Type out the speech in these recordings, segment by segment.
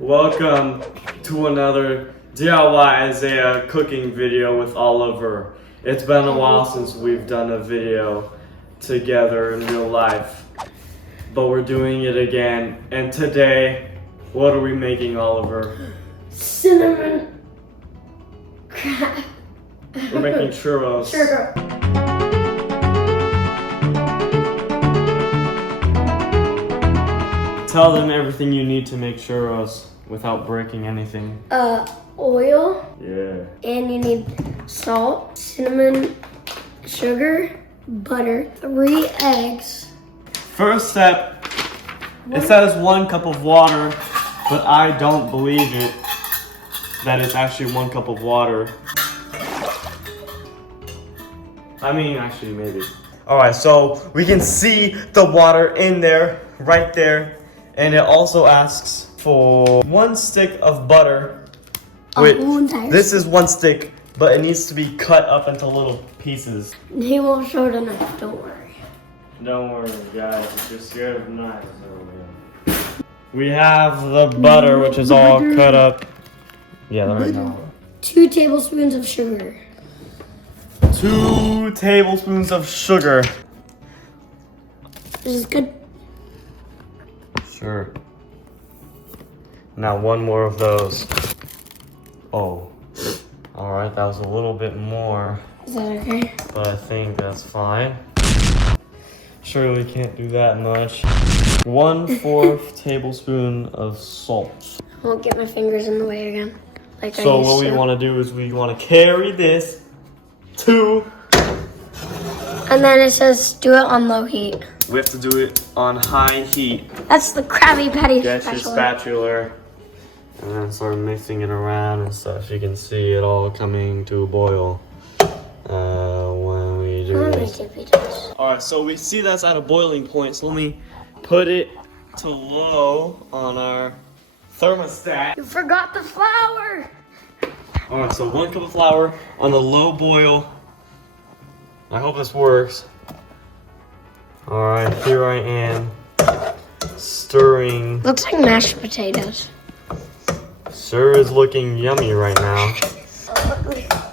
Welcome to another DIY Isaiah cooking video with Oliver. It's been a while since we've done a video together in real life, but we're doing it again. And today, what are we making, Oliver? Cinnamon crab. We're making churros. Churro. Tell them everything you need to make churros without breaking anything. Oil. Yeah. And you need salt, cinnamon, sugar, butter, 3 eggs. First step, it says 1 cup of water, but I don't believe it that it's actually 1 cup of water. I mean, actually, maybe. Alright, so we can see the water in there, right there. And it also asks for 1 stick of butter. Wait, this is 1 stick, but it needs to be cut up into little pieces. He won't show the knife, don't worry. Don't worry, guys, if you're scared of knives, we have the butter, which is all cut up. Yeah, right now. 2 tablespoons of sugar. 2 tablespoons of sugar. This is good. Sure. Now 1 more of those. Oh. Alright, that was a little bit more. Is that okay? But I think that's fine. Surely can't do that much. 1/4 tablespoon of salt. I won't get my fingers in the way again. Like So what we want to do is we want to carry this to... And then it says do it on low heat. We have to do it on high heat. That's the Krabby Patty Get spatula. your spatula and then start mixing it around and stuff. You can see it all coming to a boil when we do this. Alright, so we see that's at a boiling point, so let me put it to low on our thermostat. You forgot the flour. Alright, so 1 cup of flour on the low boil. I hope this works. Alright, here I am stirring. Looks like mashed potatoes. Sure is looking yummy right now.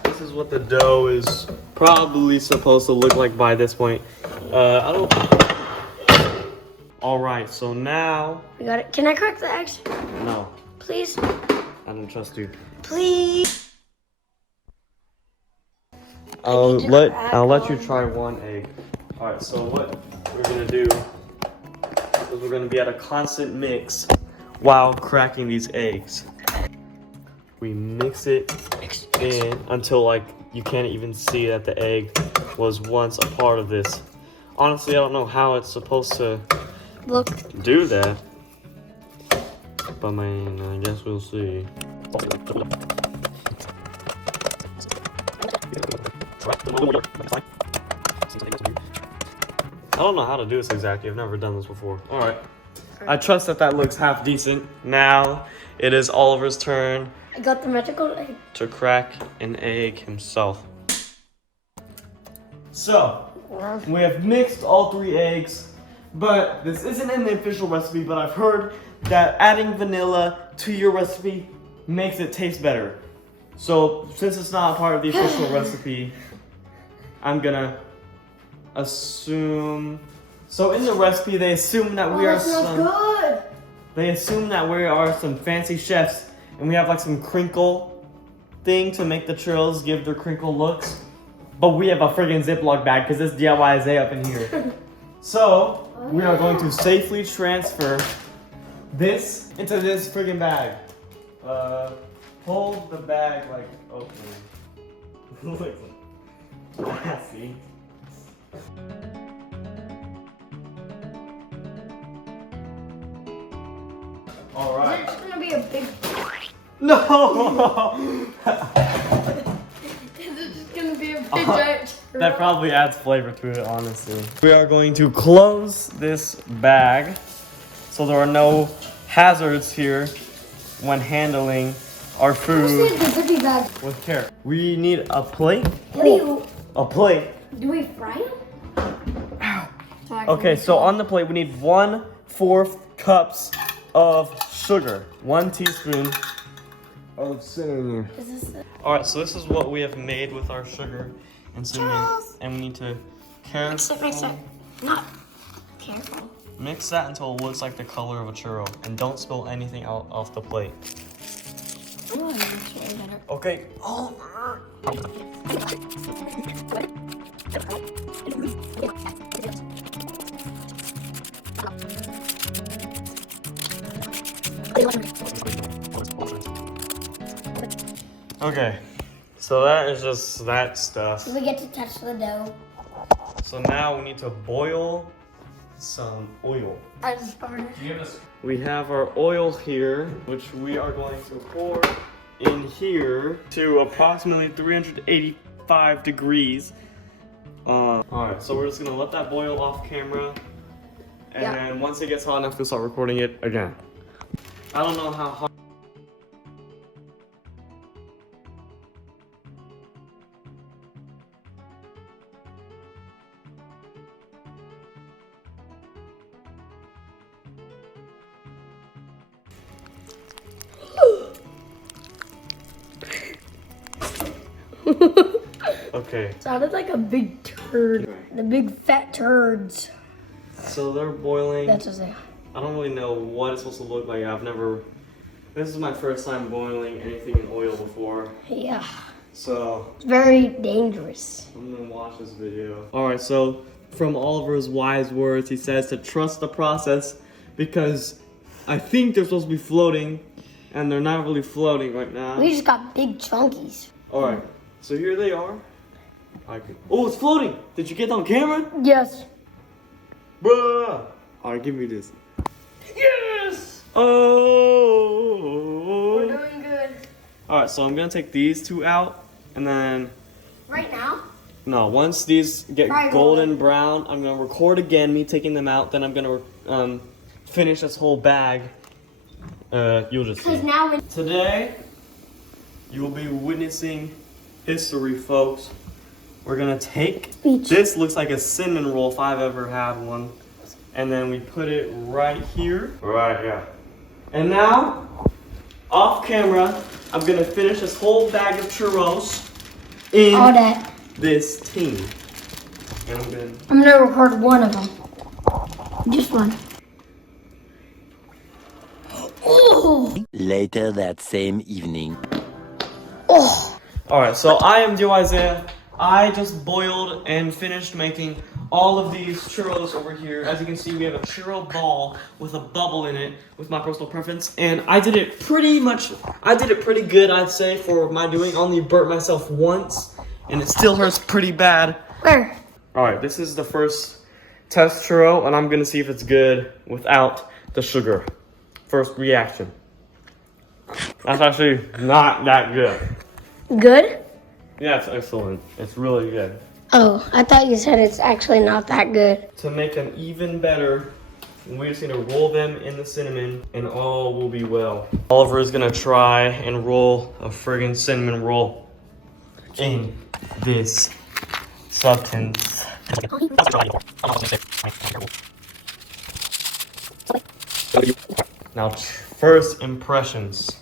This is what the dough is probably supposed to look like by this point. I don't. Alright, so now. We got it. Can I crack the eggs? No. Please? I don't trust you. Please. I'll let you try 1 egg. Alright, so what we're gonna do is we're gonna be at a constant mix while cracking these eggs. We mix it in until like you can't even see that the egg was once a part of this. Honestly, I don't know how it's supposed to do that. But man, I guess we'll see. I don't know how to do this exactly. I've never done this before. Alright. I trust that looks half decent. Now it is Oliver's turn. I got the magical egg. To crack an egg himself. So, we have mixed all 3 eggs, but this isn't in the official recipe, but I've heard that adding vanilla to your recipe makes it taste better. So, since it's not a part of the official recipe, I'm gonna assume. So in the recipe, they assume that we are good. They assume that we are some fancy chefs, and we have like some crinkle thing to make the churros give their crinkle looks. But we have a friggin' Ziploc bag because this DIY is up in here. So we are going to safely transfer this into this friggin' bag. Hold the bag like open. See? Alright. It's gonna be a big. No! This is gonna be a big giant. That probably adds flavor to it, honestly. We are going to close this bag so there are no hazards here when handling our food with care. We need a plate. A plate. Do we fry them? Ow. Okay, so on the plate we need 1/4 cups of sugar. 1 teaspoon of cinnamon. Alright, so this is what we have made with our sugar and cinnamon. And we need to Mix it. Not careful. mix that until it looks like the color of a churro. And don't spill anything out off the plate. Oh, that's way better. Okay. Okay, so that is just that stuff. We get to touch the dough. So now we need to boil some oil. I just started. We have our oil here, which we are going to pour in here to approximately 385 degrees. Alright, so we're just gonna let that boil off camera. And then once it gets hot enough, we'll start recording it again. I don't know how hot. Okay. Sounded like a big turd. The big fat turds. So they're boiling. That's what I I don't really know what it's supposed to look like. This is my first time boiling anything in oil before. Yeah. So It's very dangerous. I'm gonna watch this video. Alright, so from Oliver's wise words, he says to trust the process because I think they're supposed to be floating and they're not really floating right now. We just got big chunkies. Alright, so here they are. Oh, it's floating! Did you get that on camera? Yes. Bruh! Alright, give me this. Yes! Oh! We're doing good. Alright, so I'm gonna take these 2 out and then. Right now? No, once these get Right, golden brown, I'm gonna record again me taking them out. Then I'm gonna finish this whole bag. You'll just see. Because now we Today, you will be witnessing history, folks. We're gonna take Speech. this. Looks like a cinnamon roll if I've ever had one, and then we put it right here. Right here. And now, off camera, I'm gonna finish this whole bag of churros in all that. this tin. And I'm gonna record one of them. Just one. Oh! Later that same evening. Oh! Alright, so I am Joe Isaiah. I just boiled and finished making all of these churros over here. As you can see, we have a churro ball with a bubble in it with my personal preference. And I did it pretty good, I'd say, for my doing. Only burnt myself once, and it still hurts pretty bad. Where? Alright, this is the first test churro, and I'm gonna see if it's good without the sugar. First reaction. That's actually not that good. Good? Yeah, it's excellent. It's really good. Oh, I thought you said it's actually not that good. To make them even better, we just need to roll them in the cinnamon and all will be well. Oliver is gonna try and roll a friggin' cinnamon roll in this substance. Now, first impressions.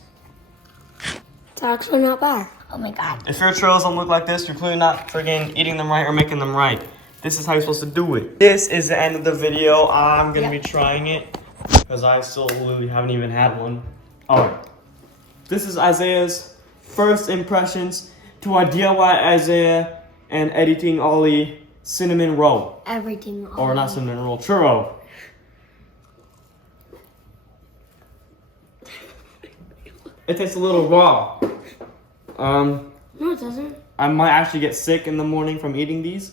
It's actually not bad. Oh my god. If your churros don't look like this, you're clearly not friggin' eating them right or making them right. This is how you're supposed to do it. This is the end of the video. I'm gonna be trying it because I still literally haven't even had one. Alright. This is Isaiah's first impressions to our DIY Isaiah and editing Ollie cinnamon roll. Everything. Or not cinnamon roll, churro. It tastes a little raw. No, it doesn't. I might actually get sick in the morning from eating these.